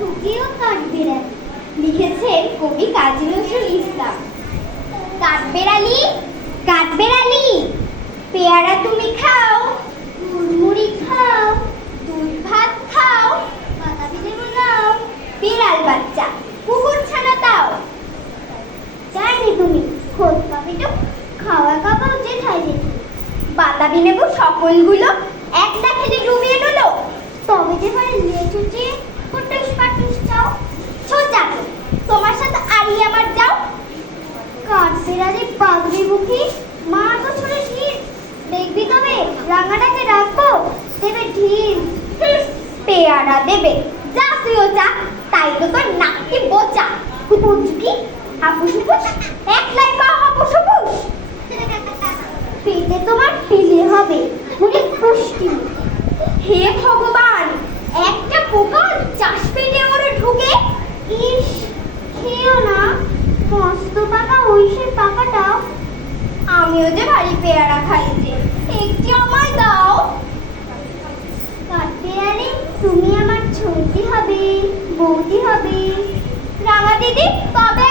তুমিও কাঠবেড়ালি লিখেছেন কবি কাজী নজরুল ইসলাম। কাঠবেড়ালি কাঠবেড়ালি, পেয়ারা তুমি খাও, মুড়মুড়ি খাও, দুধ ভাত খাও, বাতাবি লেবু নাও, বিড়াল বাচ্চা কুকুর ছানা দাও। জানি তুমি খোঁজ পাবি তো খাওয়া খাওয়া যেথায় যেতে, বাতাবি লেবু সকলগুলো একটা খেলে ডুবিয়ে নিল। তবে যে পারে লেচুচে কুটুস পাটুস চাও, সোজা তোমার সাথে আড়ি আমার যাও। কাঠবেড়ালি পাগড়ি মুখী মা বছরে ঢিল, দেখবি তবে রাঙাটাকে রাখবো দেবে ঢিল। পেয়ারা দেবে যা তুইও যা, তাই তো তোর নাকি বোচা। কুপুচুকি হাপুস হুপুস একলাই পা হাপুস হুপুস, পেটে তোমার পিলে হবে ঘুরে পুষ্টি। হে ভগবান, একটা পোকা চাষ পেটে ওরে ঢুকে। ইস, খেও না, মস্ত পাকা ওই সে পাকাটা। আমিও যে ভারী পেয়ারা খাইতে, একটি আমায় দাও। কাঠবেড়ালি তুমি আমার ছৌতি হবে, বৌদি হবে। রাঙা দিদি তবে